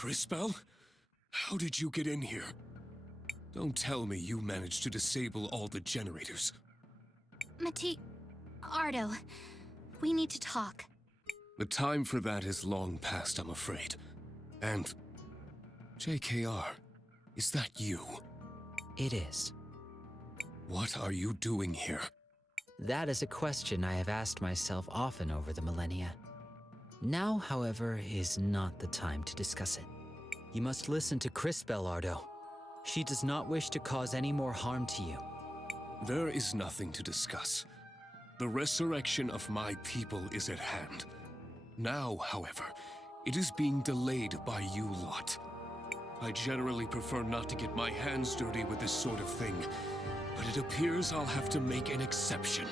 Crispel? How did you get in here? Don't tell me you managed to disable all the generators. Ardo, we need to talk. The time for that is long past, I'm afraid. And... JKR, is that you? It is. What are you doing here? That is a question I have asked myself often over the millennia. Now, however, is not the time to discuss it. You must listen to Crispel, Ardo. She does not wish to cause any more harm to you. There is nothing to discuss. The resurrection of my people is at hand. Now, however, it is being delayed by you lot. I generally prefer not to get my hands dirty with this sort of thing, but it appears I'll have to make an exception.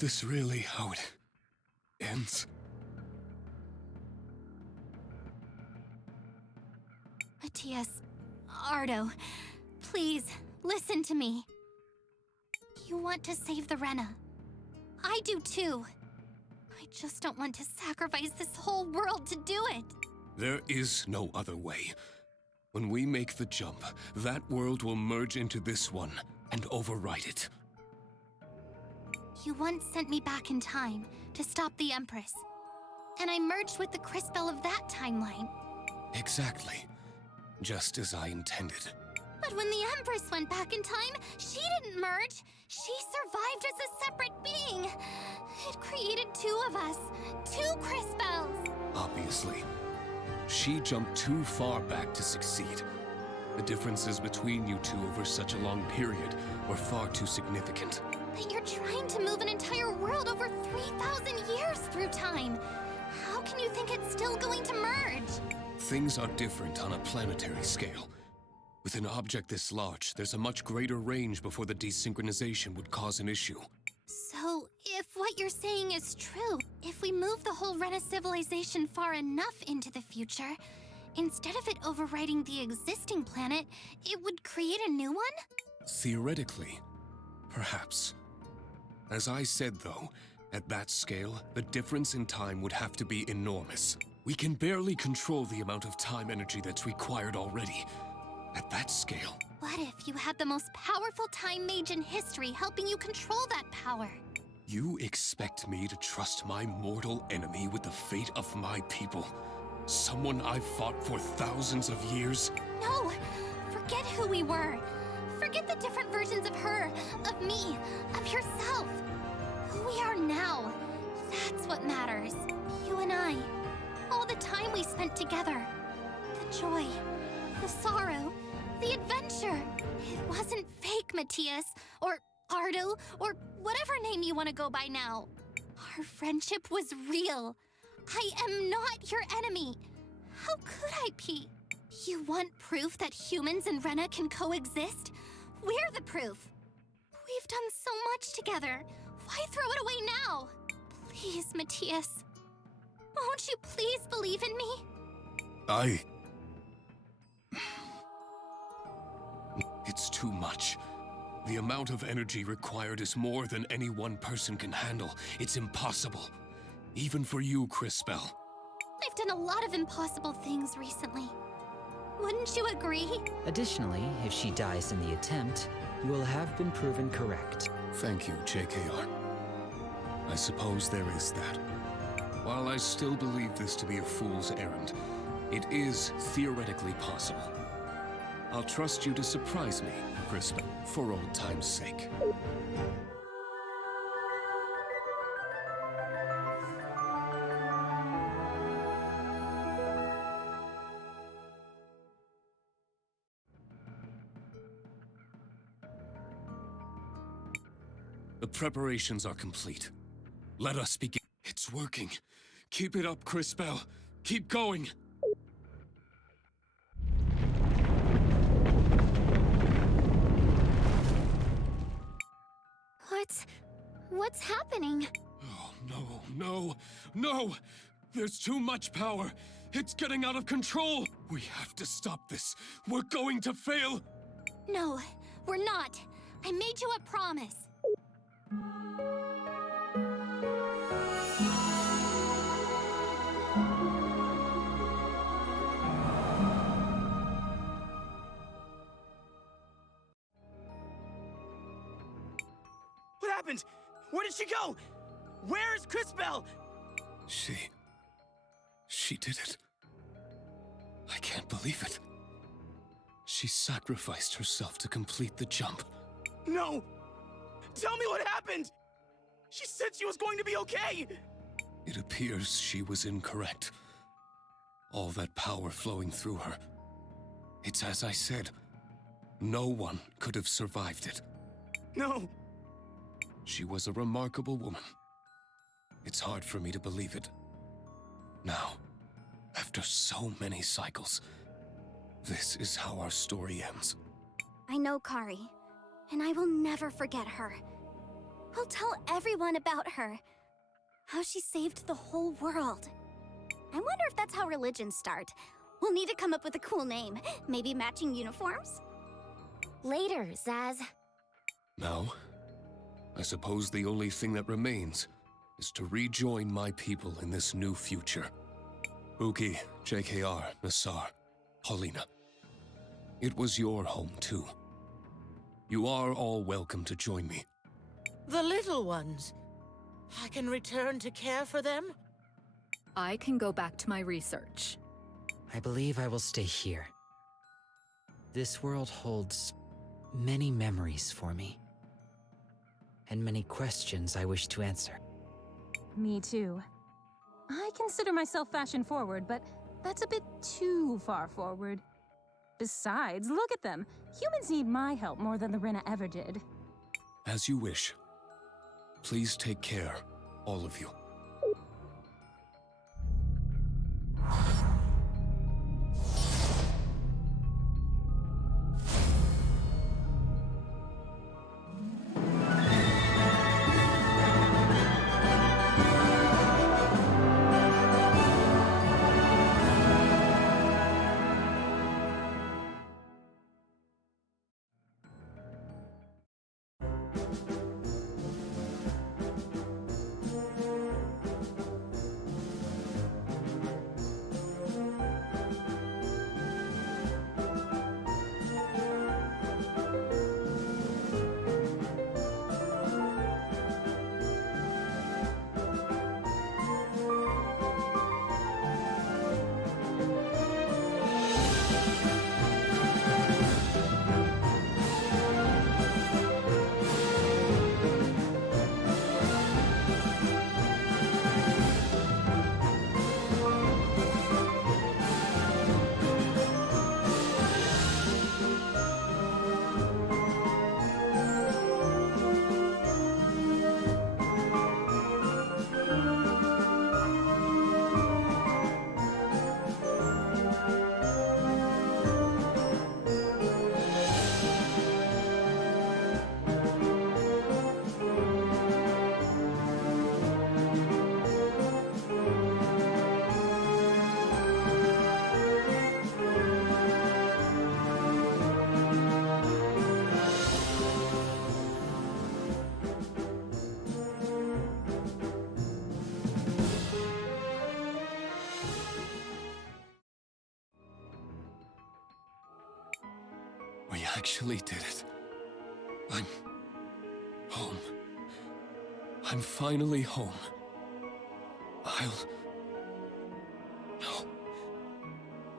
this really how it ends? Matthias, Ardo, please, listen to me. You want to save the Rena. I do too. I just don't want to sacrifice this whole world to do it. There is no other way. When we make the jump, that world will merge into this one and override it. You once sent me back in time to stop the Empress. And I merged with the Cristale of that timeline. Exactly. Just as I intended. But when the Empress went back in time, she didn't merge. She survived as a separate being. It created two of us. Two Cristales. Obviously. She jumped too far back to succeed. The differences between you two over such a long period were far too significant. But you're trying to move an entire world over 3,000 years through time. How can you think it's still going to merge? Things are different on a planetary scale. With an object this large, there's a much greater range before the desynchronization would cause an issue. So, if what you're saying is true, if we move the whole Rena civilization far enough into the future, instead of it overriding the existing planet, it would create a new one? Theoretically, perhaps. As I said though, at that scale, the difference in time would have to be enormous. We can barely control the amount of time energy that's required already. At that scale. What if you had the most powerful time mage in history helping you control that power? You expect me to trust my mortal enemy with the fate of my people? Someone I've fought for thousands of years? No! Forget who we were. Forget the different versions of her, of me, of yourself. Who we are now. That's what matters. You and I. All the time we spent together. The joy. The sorrow. The adventure. It wasn't fake, Matthias. Or Ardo. Or whatever name you want to go by now. Our friendship was real. I am not your enemy. How could I be? You want proof that humans and Rena can coexist? We're the proof. We've done so much together. Why throw it away now? Please, Matthias. Won't you please believe in me? It's too much. The amount of energy required is more than any one person can handle. It's impossible. Even for you, Cristale. I've done a lot of impossible things recently. Wouldn't you agree? Additionally, if she dies in the attempt, you will have been proven correct. Thank you, JKR. I suppose there is that. While I still believe this to be a fool's errand, it is theoretically possible. I'll trust you to surprise me, Cristale, for old time's sake. The preparations are complete. Let us begin. It's working. Keep it up, Cristale. Keep going. What's happening? Oh, no, no, no! There's too much power! It's getting out of control! We have to stop this! We're going to fail! No, we're not. I made you a promise. What happened? Where did she go? Where is Cristale? She did it. I can't believe it. She sacrificed herself to complete the jump. No! Tell me what happened! She said she was going to be okay! It appears she was incorrect. All that power flowing through her. It's as I said. No one could have survived it. No! She was a remarkable woman. It's hard for me to believe it. Now, after so many cycles, this is how our story ends. I know Kari, and I will never forget her. We'll tell everyone about her. How she saved the whole world. I wonder if that's how religions start. We'll need to come up with a cool name. Maybe matching uniforms? Later, Zaz. Now, I suppose the only thing that remains is to rejoin my people in this new future. Buki, JKR, Nassar, Paulina. It was your home, too. You are all welcome to join me. The little ones. I can return to care for them? I can go back to my research. I believe I will stay here. This world holds many memories for me. And many questions I wish to answer. Me too. I consider myself fashion forward, but that's a bit too far forward. Besides, look at them. Humans need my help more than the Rena ever did. As you wish. Please take care, all of you. We actually did it. I'm home. I'm finally home. No.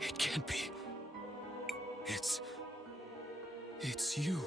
It can't be. It's you.